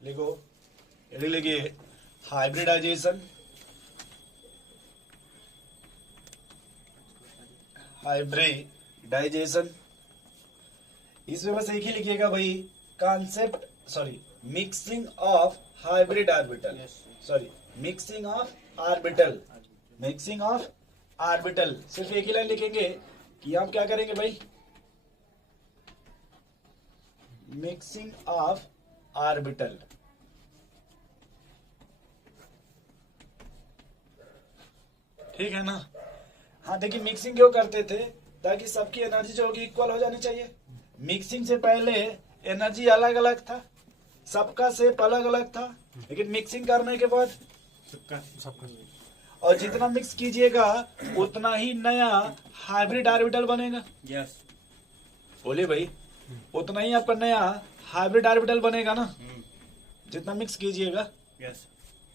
लिखो, लिखिए hybridisation, hybridisation. इसमें बस एक ही लिखिएगा भाई, concept, sorry mixing of hybrid orbital, sorry mixing of orbital, mixing of orbital. सिर्फ एक ही लाइन लिखेंगे कि हम क्या करेंगे भाई, मिक्सिंग ऑफ ऑर्बिटल। ठीक है ना। हाँ देखिए, मिक्सिंग क्यों करते थे, ताकि सबकी एनर्जी जो होगी इक्वल हो जानी चाहिए। मिक्सिंग से पहले एनर्जी अलग अलग था, सबका शेप अलग अलग था, लेकिन मिक्सिंग करने के बाद सबका और जितना मिक्स कीजिएगा उतना ही नया हाइब्रिड ऑर्बिटल बनेगा। यस। बोलिए भाई, उतना ही आपका नया हाइब्रिड ऑर्बिटल बनेगा ना, जितना मिक्स कीजिएगा। यस।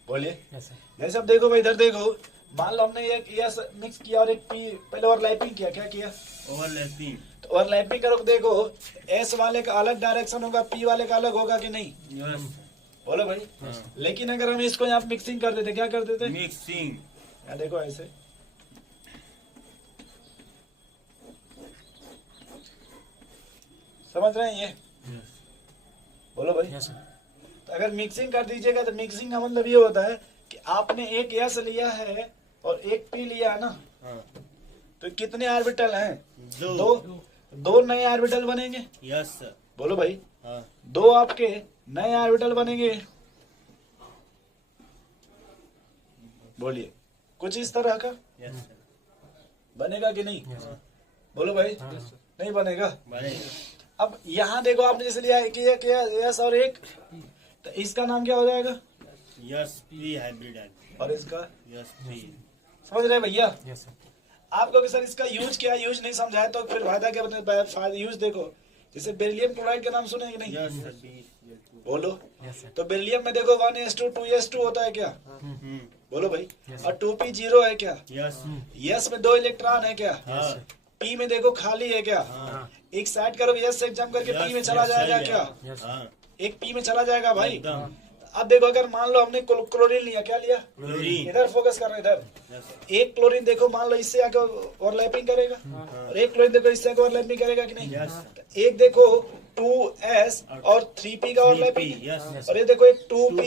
बोलिए। यस जैसे अब देखो भाई, इधर देखो, मान लो हमने एक एस मिक्स किया और एक पी, पहले ओवरलैपिंग किया, क्या किया, ओवरलैपिंग। तो ओवरलैपिंग करो, देखो एस वाले का अलग डायरेक्शन होगा, पी वाले का अलग होगा कि नहीं, यस। बोलो भाई। लेकिन अगर हम इसको यहाँ मिक्सिंग कर देते, क्या कर देते, मिक्सिंग। यहाँ देखो ऐसे, समझ रहे हैं ये, बोलो भाई। यस तो अगर मिक्सिंग कर दीजिएगा तो मिक्सिंग का मतलब ये होता है कि आपने एक एस लिया है और एक पी लिया है ना, हाँ। तो कितने ऑर्बिटल हैं, दो। दो नए ऑर्बिटल बनेंगे। Yes sir. बोलो भाई, हाँ। दो आपके नए ऑर्बिटल बनेंगे। बोलिए, कुछ इस तरह का यस सर। बनेगा कि नहीं, यस बोलो भाई। हाँ। नहीं बनेगा। बनेगा। अब यहाँ देखो, आपने जैसे लिया है कि एक यस और एक, तो इसका नाम क्या हो जाएगा, यस पी हाइब्रिड है। और इसका, यस पी। समझ रहे भैया। यस आप लोग सर इसका यूज क्या, यूज नहीं समझाए तो फिर फायदा क्या बताए, फायदा यूज देखो। जैसे बेरिलियम क्लोराइड का नाम सुने कि नहीं, यस सर। बोलो। यस तो बेरिलियम में देखो 1s2 2s2 होता है क्या, हम्म। बोलो भाई। Yes. और 2p 0 है क्या, यस। यस में 2 इलेक्ट्रॉन है क्या, हाँ। पी में देखो खाली है क्या, हाँ। एक साइड करोगे यस से जंप करके पी में चला यस, जाएगा सही क्या, है। यस हाँ। एक पी में चला जाएगा भाई। एकदम। अब देखो, अगर मान लो हमने क्लोरीन लिया, क्या लिया, क्लोरीन। इधर फोकस कर रहे इधर, यस। एक क्लोरीन देखो मान लो इससे आके ओवरलैपिंग करेगा, और एक क्लोरीन देखो इससे आके ओवरलैपिंग करेगा कि नहीं, यस। एक देखो 2s और 3p का ओवरलैपिंग, यस। और ये देखो एक 2p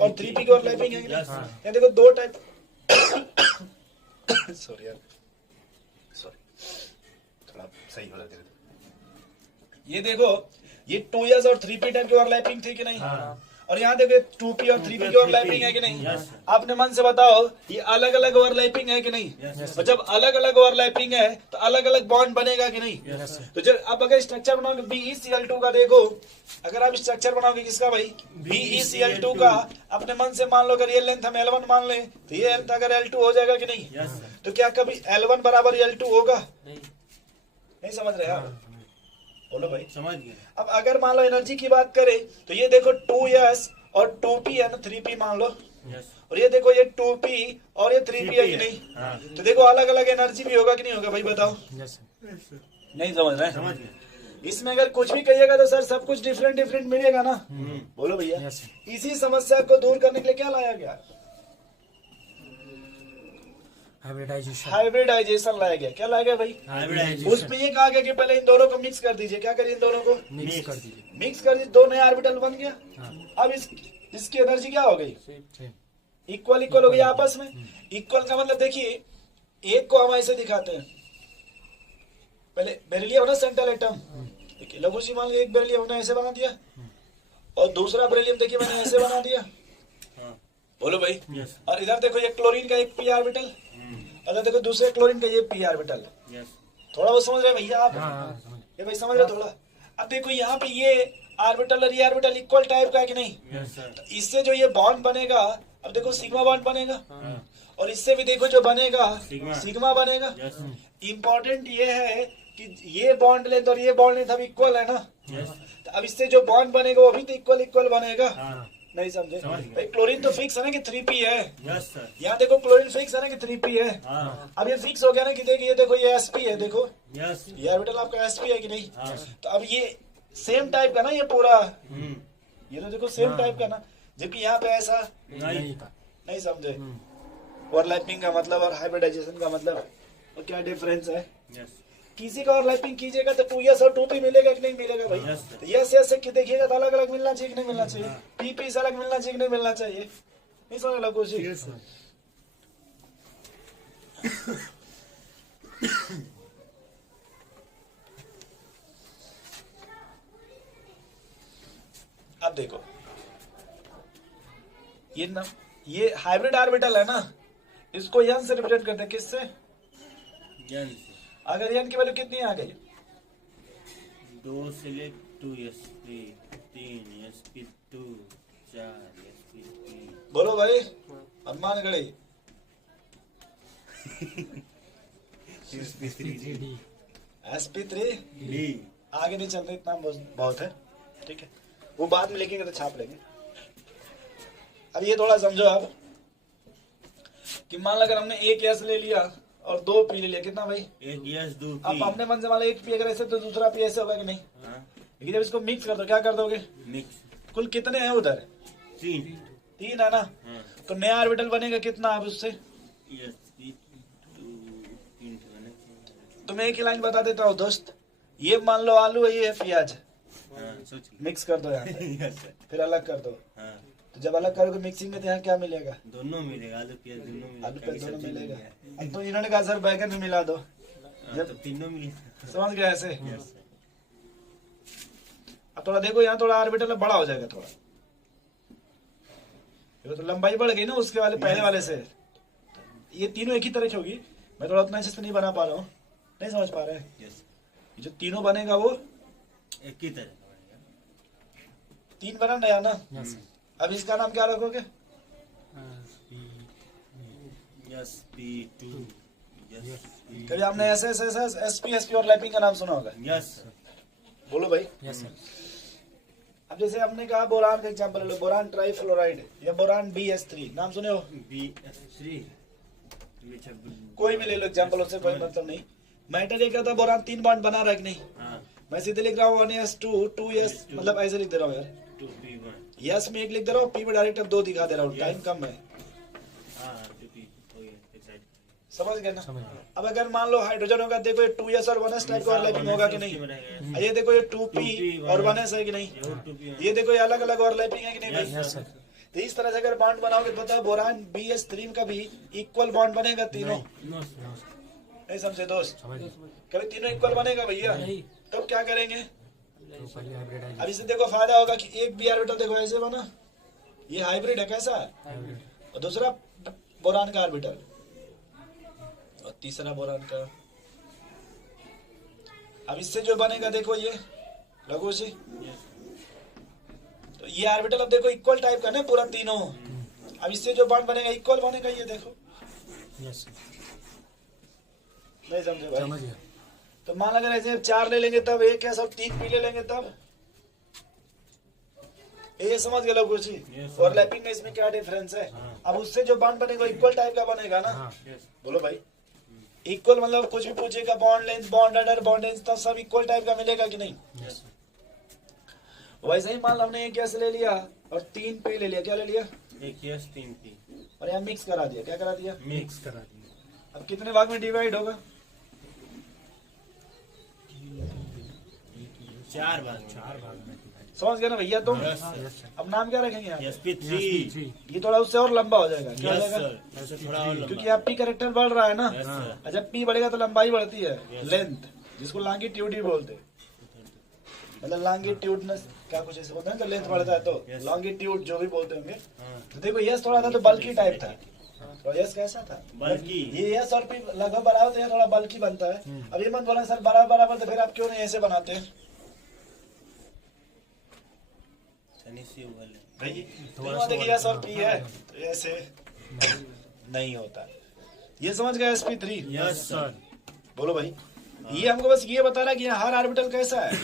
और 3p का ओवरलैपिंग है कि नहीं? ये देखो दो टाइप सॉरी यार, सॉरी, थोड़ा सही हो रहा है। ये देखो, ये 2s और 3p टाइप की ओवरलैपिंग थी कि नहीं, और यहाँ देखो 2p और 3p की ओवरलैपिंग है कि नहीं। यस। आपने मन से बताओ, ये अलग अलग ओवरलैपिंग है कि नहीं, यस। और जब अलग अलग ओवरलैपिंग है तो अलग अलग बॉन्ड बनेगा कि नहीं। यस। तो जब अब अगर स्ट्रक्चर बनाओगे BeCl2 का, देखो अगर आप स्ट्रक्चर बनाओगे किसका भाई, BeCl2 का, अपने मन से मान लो अगर ये लेंथ हम L1 मान ले, तो ये लेंथ अगर L2 हो जाएगा कि नहीं। यस। तो क्या कभी L1 बराबर L2 होगा, नहीं समझ रहे आप, बोलो भाई। समझ गए। अब अगर मान लो एनर्जी की बात करें तो ये देखो 2s और 2p है ना, 3p मान लो, यस। और ये देखो ये 2p और ये 3p है कि नहीं। हाँ। तो देखो अलग अलग एनर्जी भी होगा कि नहीं होगा भाई, बताओ। यस नहीं समझ रहे समझ हैं। गए। इसमें अगर कुछ भी कहिएगा तो सर सब कुछ डिफरेंट डिफरेंट मिलेगा ना, बोलो भैया। यस इसी समस्या को दूर करने के लिए क्या लाया गया, हाइब्रिडाइजेशन हाइब्रिडाइजेशन लाया गया। क्या लाया गया भाई, हाइब्रिडाइजेशन। उसमें ये कहा गया कि पहले इन दोनों को मिक्स कर दीजिए। क्या करिए, इन दोनों को मिक्स कर दीजिए। मिक्स कर दीजिए, दो नए ऑर्बिटल बन गया। हाँ अब इसकी एनर्जी क्या हो गई, सेम इक्वल इक्वल हो गई आपस में। इक्वल का मतलब देखिए, एक को हम ऐसे दिखाते हैं, पहले बेरिलियम ना सेंट्रल एटम, लघु सी मान लीजिए, एक बेरिलियम हमने ऐसे बना दिया, और दूसरा बेरिलियम देखिए मैंने ऐसे बना दिया, हाँ। बोलो भाई। यस। और इधर देखो ये क्लोरीन का एक p ऑर्बिटल, और देखो दूसरे क्लोरीन का ये p ऑर्बिटल। यस। थोड़ा वो समझ रहे भैया आप, हाँ ये भाई समझ रहे थोड़ा। अब देखो यहाँ पे ये ऑर्बिटल और ये ऑर्बिटल इक्वल टाइप का है कि नहीं, यस सर। तो इससे जो ये बॉन्ड बनेगा, अब देखो सिग्मा बॉन्ड बनेगा, हाँ। और इससे भी देखो जो बनेगा सिग्मा। सिग्मा बनेगा। यस। इम्पोर्टेंट ये है कि ये बॉन्ड लेंथ और ये बॉन्ड लेंथ अब इक्वल है ना, यस। तो अब इससे जो बॉन्ड बनेगा वो भी तो इक्वल इक्वल बनेगा। हाँ। नहीं समझे समझ गया। भाई, क्लोरीन तो फिक्स है ना कि 3p है, यस सर। यहाँ देखो क्लोरीन फिक्स है ना कि 3p है। हाँ। अब ये फिक्स हो गया ना कि देखिए ये देखो ये sp है, देखो यस। ये ऑर्बिटल आपका sp है कि नहीं। हाँ। तो अब ये सेम टाइप का ना, ये पूरा ये तो देखो सेम हाँ। टाइप का ना, जबकि यहाँ पे ऐसा नहीं था। नहीं समझे। ओवरलैपिंग का मतलब और हाइब्रिडाइजेशन का मतलब और क्या डिफरेंस है। Yes. किसी का ओवरलैपिंग कीजिएगा तो 2s और 2p मिलेगा कि नहीं मिलेगा भाई। Yes, sir. तो यस से देखिएगा तो अलग अलग मिलना चाहिए कि नहीं मिलना चाहिए, पी से अलग मिलना चाहिए कि नहीं मिलना चाहिए, नहीं समझ लगा कुछ। अब देखो ये ना, ये हाइब्रिड ऑर्बिटल है ना, इसको यन से रिप्रेजेंट करते हैं, किससे। Yes. अगर यन की वैल्यू कितनी आ गई, 2 select 2 SP 3 SP 2 4 SP 3 बोलो भाई, अनुमान गढ़ी SP 3 डी SP3 D आगे नहीं चल रहे, इतना बहुत है, ठीक है, वो बाद में लिखेंगे तो छाप लेंगे। अब ये थोड़ा समझो आप कि मान लो अगर हमने एक एस ले लिया और 2 पी ले लिया, कितना भाई। एक yes 2 अब अपने मन से मान लो एक पी अगर ऐसे तो दूसरा पी ऐसे होगा कि नहीं, हाँ लेकिन जब इसको मिक्स कर दो क्या कर दोगे, मिक्स कुल कितने हैं उधर, 3 3 है ना, हाँ तो नया ऑर्बिटल बनेगा कितना अब उससे। SP 2 3 तो मैं एक ही लाइन बता देता हूँ दोस्त, ये मान लो आलू है, ये है प्याज, हाँ सोच मिक्स कर दो यहाँ पे, यस सर फिर अलग कर दो, हाँ तो जब अलग करोगे मिक्सिंग में तो यहाँ क्या मिलेगा, दोनों मिलेगा, आलू प्याज दोनों मिलेगा, आलू पे दोनों सब्जी मिलेगा। मिलेगा। अब तो इन्होंने कहा सर बैगन में मिला दो, हाँ, तो तीनों मिलेगा। समझ गया ऐसे। यस सर अब थोड़ा देखो यहाँ थोड़ा ऑर्बिटल बड़ा हो जाएगा थोड़ा, ये तो लंबाई बढ़ गई ना उसके वाले पहले वाले से, ये तीनों एक ही तरह की होगी, मैं थोड़ा उतना अच्छे से नहीं बना पा रहा हूँ, नहीं समझ पा रहे हैं। यस ये जो तीनों बनेगा वो एक ही तरह का बनेगा। 3 बना नया ना। यस अब इसका नाम क्या रखोगे, यस P2 यस कभी आपने ऐसे ऐसे ऐसे एसपी और लैपिंग का नाम सुना होगा, यस बोलो भाई। यस सर अब जैसे हमने कहा बोरान का एग्जांपल ले लो, बोरान ट्राइफ्लोराइड या बोरान BS3 नाम सुने हो, BS3 कोई भी ले लो एग्जांपल, उससे कोई मतलब नहीं। मैटर ये कहता है बोरान 3 बॉन्ड बना रहा है कि नहीं, हाँ मैं सीधे लिख रहा हूँ 1s2 2s, मतलब ऐसे लिख दे रहा हूँ यार, 2P1 यस में 1 लिख दे रहा हूँ, पी में डायरेक्ट 2 दिखा दे रहा हूँ, टाइम कम है, हाँ 2P हो गया एक साइड। समझ गए ना। समझ गया। अब अगर मान लो हाइड्रोजन होगा, देखो ये 2s और 1s टाइप का ओवरलैपिंग होगा कि नहीं, ये देखो ये 2p और 1s है कि नहीं, ये देखो ये अलग अलग ओवरलैपिंग है कि नहीं भाई। यस सर तो इस तरह से अगर बॉन्ड बनाओगे तो बताओ बोरान BS3 का भी इक्वल बॉन्ड बनेगा तीनों, नहीं समझे दोस्त, समझ गया। कभी तीनों इक्वल बनेगा भैया, नहीं तब क्या करेंगे। तो पहले हाइब्रिडाइज अब इससे देखो फायदा होगा कि एक बी ऑर्बिटल देखो ऐसे बना, ये हाइब्रिड है कैसा है, हाइब्रिड और दूसरा बोरान का ऑर्बिटल, और तीसरा बोरान का। अब इससे जो बनेगा देखो ये लघु जी, तो ये ऑर्बिटल अब देखो इक्वल टाइप का ना पूरा तीनों, अब इससे जो बॉन्ड बनेगा इक्वल बनेगा, ये देखो, यस नहीं समझे भाई। समझ गया। तो मान अगर ऐसे 4 ले लेंगे तब एक है, सब 3 पी ले लेंगे तब, ये समझ गए लोग जी। Yes, ओवरलैपिंग में इसमें क्या डिफरेंस है। अब उससे जो बॉन्ड बनेगा इक्वल टाइप का बनेगा ना, हाँ बोलो भाई। इक्वल मतलब कुछ भी पूछेगा, bond length, bond order, bond length, तब सब इक्वल टाइप का मिलेगा कि नहीं। यस वैसे ही मान लो हमने एक गैस ले लिया और 3 पी ले लिया, क्या ले लिया, एक यस 3P और यहाँ मिक्स करा दिया, क्या करा दिया। मिक्स करा दिया। अब कितने भाग में डिवाइड होगा, 4 भाग 4 भाग में divide। समझ गए ना भैया तुम। यस हाँ, सर यस सर अब नाम क्या रखेंगे यहाँ, SP3 ये थोड़ा उससे और लंबा हो जाएगा, क्या हो यस जाएगा, सर ऐसे थोड़ा और क्योंकि लंबा। आप पी करेक्टर बढ़ रहा है ना, यस सर और जब पी बढ़ेगा तो लंबाई बढ़ती है, Yes. लेंथ, जिसको लॉन्गिट्यूड बोलते हैं, मतलब लॉन्गिट्यूडनेस क्या कुछ ऐसे बोलते हैं, तो लेंथ बढ़ता है तो Yes. लॉन्गिट्यूड जो भी बोलते होंगे। हाँ तो देखो यस थोड़ा था तो बल्कि टाइप था, तो यस कैसा था, बल्कि। ये यस और पी लगभग बराबर, तो ये थोड़ा बल्कि बनता है। अब ये मत बोला सर बराबर बराबर, तो फिर आप क्यों नहीं ऐसे बनाते हैं सनी से वाले भाई, थोड़ा तो देखिए यस और हाँ, पी है तो ऐसे नहीं होता, ये समझ गए SP3। यस सर बोलो भाई, ये हमको बस ये बता रहा है कि यहाँ हर ऑर्बिटल कैसा है,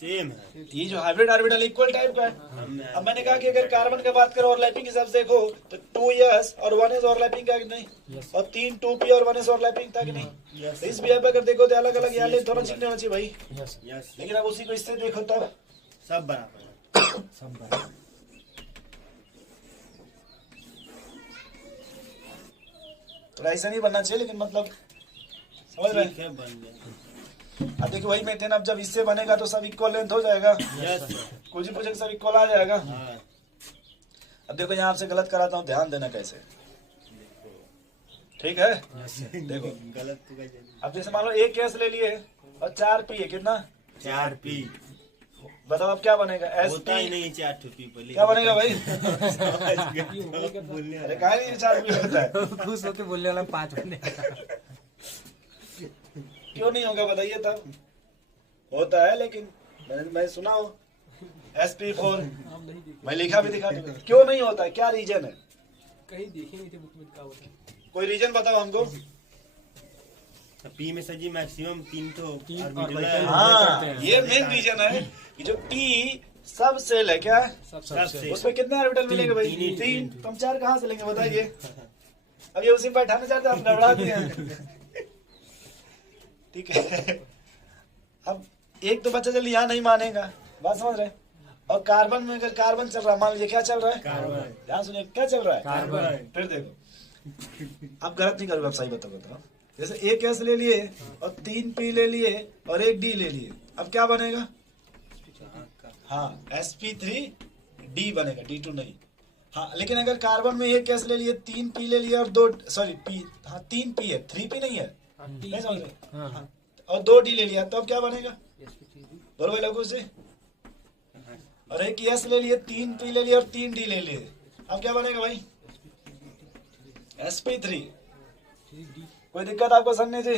सेम है। ये जो हाइब्रिड ऑर्बिटल इक्वल टाइप का है। हमने अब मैंने कहा कि अगर कार्बन की बात करो ओवरलैपिंग के हिसाब से देखो तो 2s और 1s ओवरलैपिंग था कि नहीं, यस और 3 2p और 1s ओवरलैपिंग था कि नहीं। यस तो इस बिहार पे अगर देखो तो अलग अलग यहाँ लेंथ थोड़ा चिकने होना चाहिए भाई, यस लेकिन अब उसी को इससे देखो तब सब बराबर है। सब बराबर। तो ऐसा नहीं बनना चाहिए, लेकिन मतलब समझ रहे ठीक हैं। है, बन गया। अब देखिए वही मेथड, अब जब इससे बनेगा तो सब इक्वल लेंथ हो जाएगा, यस सर। कुछ ही पूछे सब इक्वल आ जाएगा। हाँ, अब देखो यहाँ आपसे गलत कराता हूँ, ध्यान देना कैसे, ठीक है। Yes sir. देखो गलत तो कैसे? अब जैसे मान लो एक केस ले लिए और 4 पी है, कितना 4 पी बताओ अब क्या बनेगा? एस होता ही पी नहीं 4 टोपी पर। क्या बनेगा भाई? बोलने अरे कहा नहीं 4 पी होता है, खुश होके बोलने वाला 5 बने। क्यों नहीं होगा बताइए तब? होता है, लेकिन मैं सुना हो SP4, मैं लिखा भी दिखा दूंगा। क्यों नहीं होता है, क्या रीजन है? कहीं देखे नहीं थे बुक में क्या होता है। कोई रीजन बताओ हमको। पी में सर जी मैक्सिमम 3 तो तीन ऑर्बिटल orbital है। हाँ, करते हैं। ये मेन रीजन है कि जो P सब सेल है क्या, सबसे उसमें कितने ऑर्बिटल मिलेंगे भाई? तीन ही, 3। तुम 4 कहाँ से लेंगे बताइए? अब ये उसी में बैठाना चाहते हैं, आप गड़बड़ा दिए। ठीक है, अब एक तो बच्चा जल्दी यहाँ नहीं मानेगा, बात समझ रहे हैं। और कार्बन में अगर कार्बन चल रहा है, मान लीजिए क्या चल रहा है, कार्बन। ध्यान सुनिए क्या चल रहा है, कार्बन। फिर देखो अब गलत नहीं करूँगा, अब सही बताओ। जैसे एक एस ले लिए और 3 पी ले लिए और एक डी ले लिए, अब क्या बनेगा? हाँ sp3d बनेगा, D2 नहीं। हाँ लेकिन अगर कार्बन में एक एस ले लिए, 3 पी ले लिए और 2 सॉरी पी, हाँ 3 पी है, 3 पी नहीं है, नहीं समझ रहे, हाँ। और 2 डी ले लिया, तो अब क्या बनेगा? बोलो भाई लोगों से। और एक एस ले लिए, 3 पी ले लिए और 3 डी ले लिए, अब क्या बनेगा भाई? sp3। कोई दिक्कत आपको समझने से?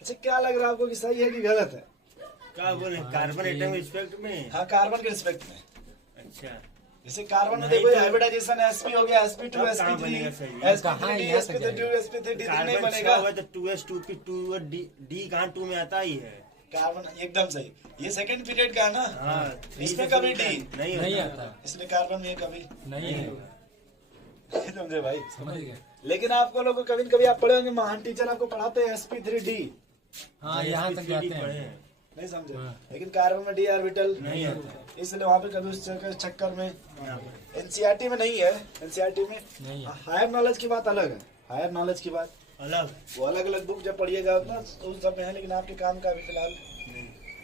अच्छा क्या लग रहा है आपको कि सही है कि गलत है? क्या बोले, कार्बन एटम रिस्पेक्ट में? हाँ कार्बन के रिस्पेक्ट में। अच्छा, जैसे कार्बन में नहीं देखो तो- हाइब्रिडाइजेशन sp हो गया, sp2 तब कहाँ sp3 बनेगा सही? कहाँ sp3d यहाँ तक sp3d sp3d नहीं कार्बन बनेगा। 6 हुआ तो 2s 2p2 और डी कहाँ 2 में आता ही है। कार्बन एकदम सही, ये सेकंड पीरियड का है ना, हाँ, इसमें कभी डी नहीं नहीं होता। आता, इसलिए कार्बन में कभी नहीं है। समझे भाई? समझ गए। लेकिन आपको लोगों को कभी न कभी आप पढ़े होंगे, महान टीचर आपको पढ़ाते हैं sp3d, हाँ यहाँ तक जाते पढ़े हैं। हैं। नहीं समझे? हाँ। लेकिन कार्बन में डी ऑर्बिटल नहीं आता। इसलिए वहां पे कभी उस चक्कर में एनसीईआरटी में नहीं है, एनसीईआरटी में नहीं है। हायर नॉलेज की बात अलग है, हायर नॉलेज की बात अलग वो अलग अलग बुक जब पढ़िएगा ना तो उस सब में है, लेकिन आपके काम का अभी फिलहाल।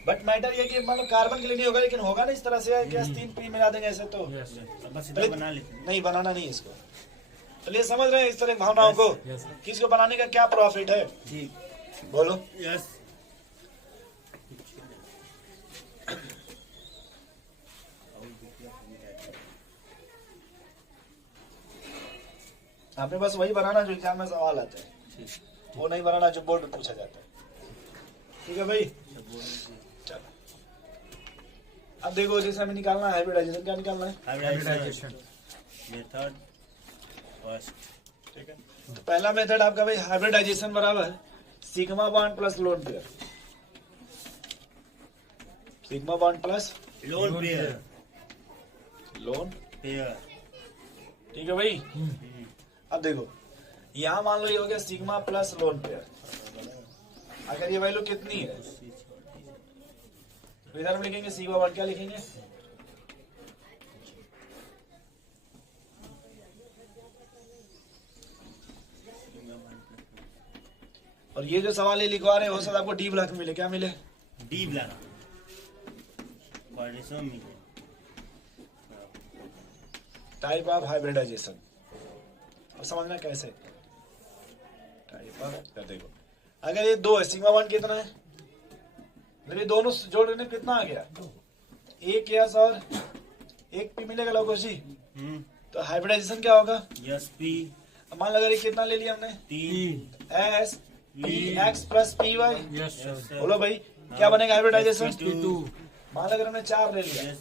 बट मैटर ये कि मतलब कार्बन के लिए नहीं होगा, लेकिन होगा ना इस तरह से कि 3 पी मिला देंगे ऐसे तो यस बस इतना बना लेते हैं। नहीं, बनाना नहीं है इसको। चलिए समझ रहे हैं इस तरह की भावनाओं को यस कि इसको बनाने का क्या प्रॉफिट है, ठीक, बोलो। यस। आपने बस वही बनाना जो एग्जाम में सवाल आते हैं, वो नहीं बनाना जो बोर्ड में पूछा जाता है। ठीक है भाई, चलो अब देखो जैसे हमें निकालना है हाइब्रिडाइजेशन, क्या निकालना है? Hybridisation method first. ठीक है, तो पहला मेथड आपका भाई हाइब्रिडाइजेशन बराबर है sigma bond plus lone pair, sigma bond plus lone pair lone. Pair. ठीक है भाई, अब देखो यहाँ मान लो ये हो गया सिग्मा प्लस लोन पेयर, अगर ये वैल्यू कितनी है तो इधर हम लिखेंगे सिग्मा बॉन्ड, क्या लिखेंगे? और ये जो सवाल ये लिखवा रहे हो सर आपको डी ब्लॉक मिले, क्या मिले? डी ब्लॉक कोऑर्डिनेशन मिले। टाइप ऑफ हाइब्रिडाइजेशन, अब समझना कैसे टाइप ऑफ। देखो अगर ये 2 है, सिग्मा बॉन्ड कितना है, मतलब ये दोनों जोड़ने में कितना आ गया? एक यस और एक पी मिलेगा लोगों जी, तो हाइब्रिडाइजेशन क्या होगा? यस पी अब मान लो अगर ये कितना ले लिया हमने, 3 s p x plus p y, yes sir. बोलो भाई क्या बनेगा हाइब्रिडाइजेशन? P2 मान लो अगर हमने 4 ले लिया, yes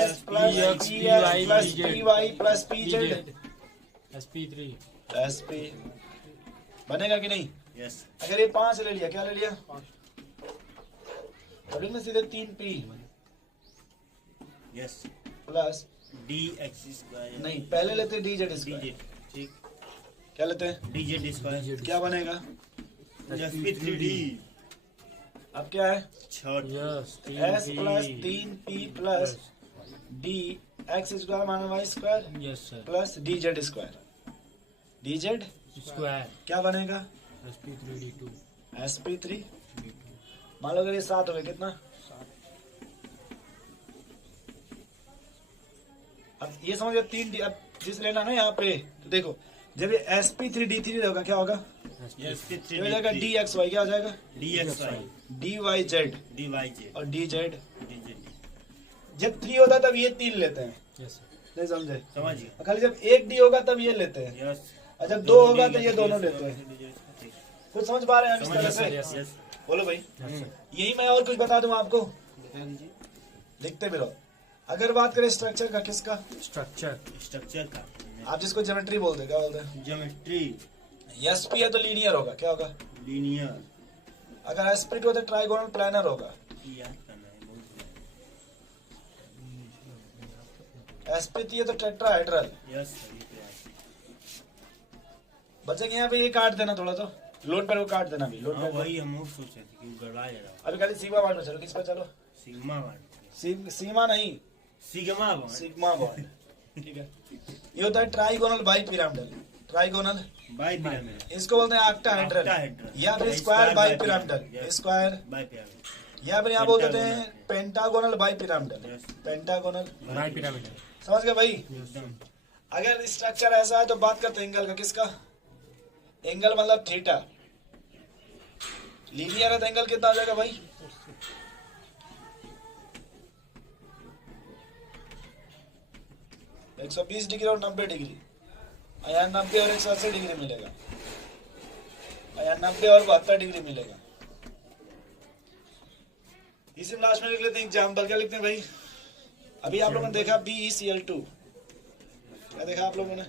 s plus PX, p x plus PY, p y plus p z, SP3 s p बनेगा कि नहीं? यस अगर ये 5 ले लिया, क्या ले लिया? अभी में सीधे 3 P yes plus d x square नहीं, पहले लेते डी जेड स्क्वायर, डीजेड। ठीक, क्या लेते हैं? डीजेड स्क्वायर क्या बनेगा? S p 3D। अब क्या है छठ yes s plus 3p plus d x square minus y square yes sir plus d z square. D z square क्या बनेगा SP3 D2 sp3। मान लो अगर ये 7 हो गया कितना, अब ये समझ गए 3D। अब जिस लेना ना यहाँ पे तो देखो जब ये sp3d3 होगा क्या होगा, ये हो जाएगा dxy, क्या हो जाएगा DXY dyz DYJ और dz। DZ जब 3 होता है तब ये 3 लेते हैं, यस सर नहीं समझे। समझिए और खाली जब एक डी होगा तब ये लेते हैं, यस और जब 2 होगा तो ये दोनों लेते हैं। कुछ समझ पा रहे हैं हम इस तरह से? यस यस बोलो भाई। यस सर यही मैं और कुछ बता दूं आपको, लिखते भी रहो। अगर बात करें स्ट्रक्चर का, किसका, स्ट्रक्चर स्ट्रक्चर का आप जिसको ज्योमेट्री बोलते हैं क्या बोलते हैं, ज्योमेट्री एसपी है तो लीनियर होगा, क्या होगा। लीनियर अगर एसपी टू है तो ट्राइगोनल प्लानर होगा, याद करना है बहुत एसपी थ्री है तो टेट्राहेड्रल। यस बचेंगे यहाँ पे ये काट देना थोड़ा, तो लोड पर वो काट देना भी, लोड हाँ पर। वही हम सोच रहे थे कि गड़बड़ा जा रहा अभी खाली सीमा बॉन्ड में चलो, किस पे चलो, सिग्मा बॉन्ड सीमा नहीं, सिग्मा बॉन्ड सिग्मा बॉन्ड। ठीक है, ये होता है trigonal bi pyramidal, trigonal by pyramid इसको बोलते हैं ऑक्टाहेड्रल, ऑक्टाहेड्रल। या फिर square bi pyramidal, square. By pyramid या फिर यहाँ बोल देते हैं pentagonal bi pyramidal, Yes. Pentagonal. By pyramid समझ गए भाई। एकदम अगर स्ट्रक्चर ऐसा है तो बात करते हैं एंगल का, किसका, एंगल मतलब थीटा। लीनियर है तो एंगल कितना आ जाएगा भाई, एक 120 डिग्री और 90 डिग्री, और यहाँ 90 और 180 डिग्री मिलेगा, और यहाँ 90 और 72 डिग्री मिलेगा। इसी में लास्ट में लिख लेते हैं एग्जाम्पल, क्या लिखते हैं भाई। अभी आप लोगों ने देखा BeCl2, क्या देखा आप लोगों ने,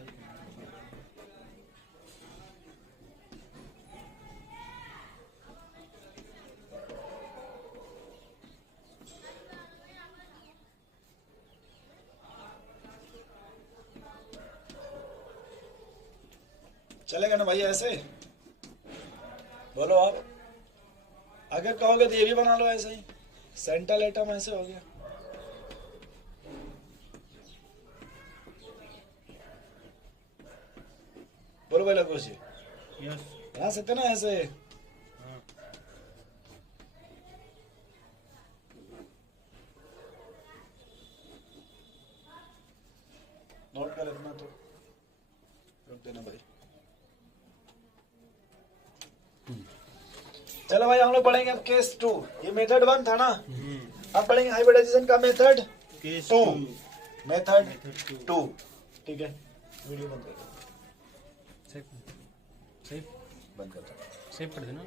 चलेगा ना भाई ऐसे, बोलो आप। अगर कहोगे तो ये भी बना लो ऐसे ही, सेंट्रल एटम ऐसे हो गया। बोलो भाई लगो जी, यस बना सकते ना ऐसे। हाँ नोट कर लेना तो रख देना भाई। चलो भाई हम लोग पढ़ेंगे अब केस 2। ये मेथड 1 था ना, अब पढ़ेंगे हाइब्रिडाइजेशन का मेथड केस 2, 2 मेथड मेथड 2। ठीक है, वीडियो बंद कर दो, सेव सेव बंद कर दो। सेव कर देना